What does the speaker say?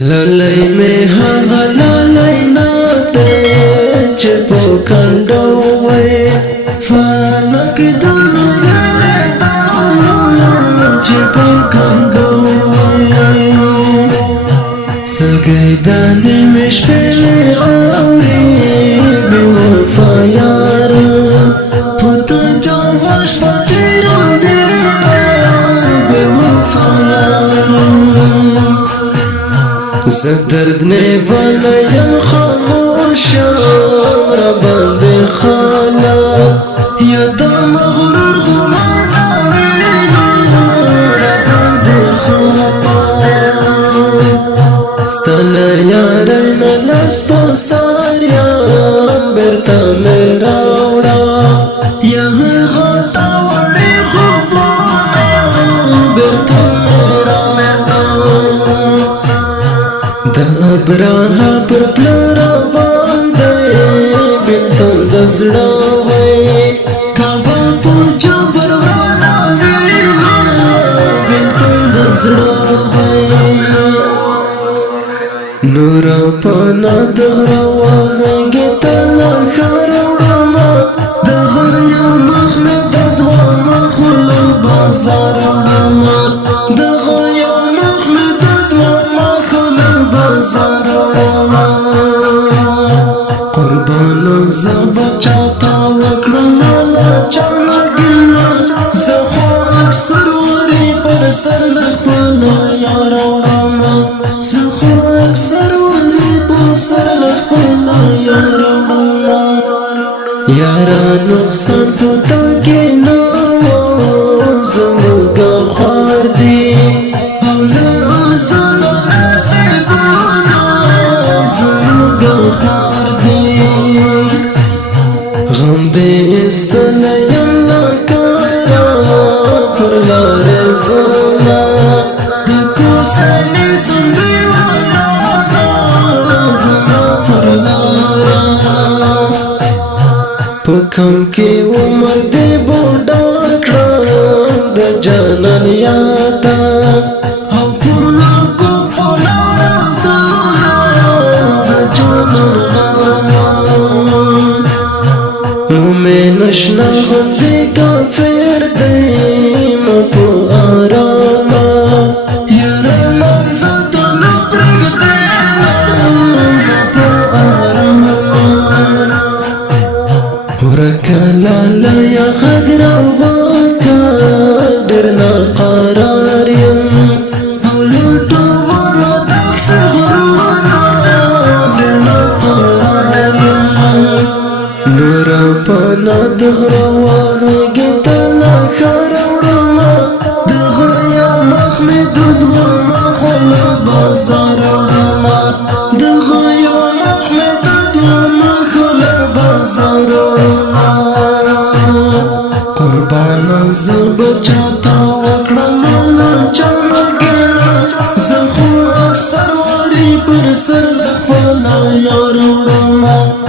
للی می هغه للی ناته چې په کنډو وای فلک دنیا چې په کنډو وای سګی دانې مې شپې اوري بې وفا یار پته جواش پته روډي بې وفا یار زدرد نه والا یم خاموشم را باندې خالا یادا مغرور ګمان را باندې خالا ستل یار نه لاس پسار یا برتا میرا وړا یا غتا وړي خوبونه برتا میرا ابراها پر پلار روان دی بلتون دزړه وای کعبه په جبر ورانه وی بلتون دزړه وای نور پانا دغرا وغږی تل خار وړما دغه یو مخ مې د دوه مخول بازار وړما دغه یو مخ مې د دوه مخول بازار قربان زب چاہتا وکړم لا چانا ګیلا زخو اکثر وری پر سر خپل یار وړم زخو اکثر وری پر سر خپل یار وړم یار نقصان پتا کې نو زموږ خور دی او له ازل نصیبونه زموږ خور دی غم دې استلیم ناکارا پر لار زما د کوسنې سندې والا زما پر لار په کم کې عمر دې بوډا کړم د جانان یادا او پونا کو پونا زما د جانان مومن شنا غم دی کافر دی مپو آراما یارا مغزد نپرگ دینا مپو آراما ورکلا لیا غگر واکا درنا قرار یم او لوٹو وما دخت غرونا درنا قرار یم نورا پانا دغرا واغږی تلا خار وړما دغه یو مخ مې د دوه مخول بازار وړما دغه یو مخ مې د دوه مخول بازار وړما قربانا زب چاته وکړم لا چانا ګیلا زه خو اکثر وری پر سر خپل یار وړما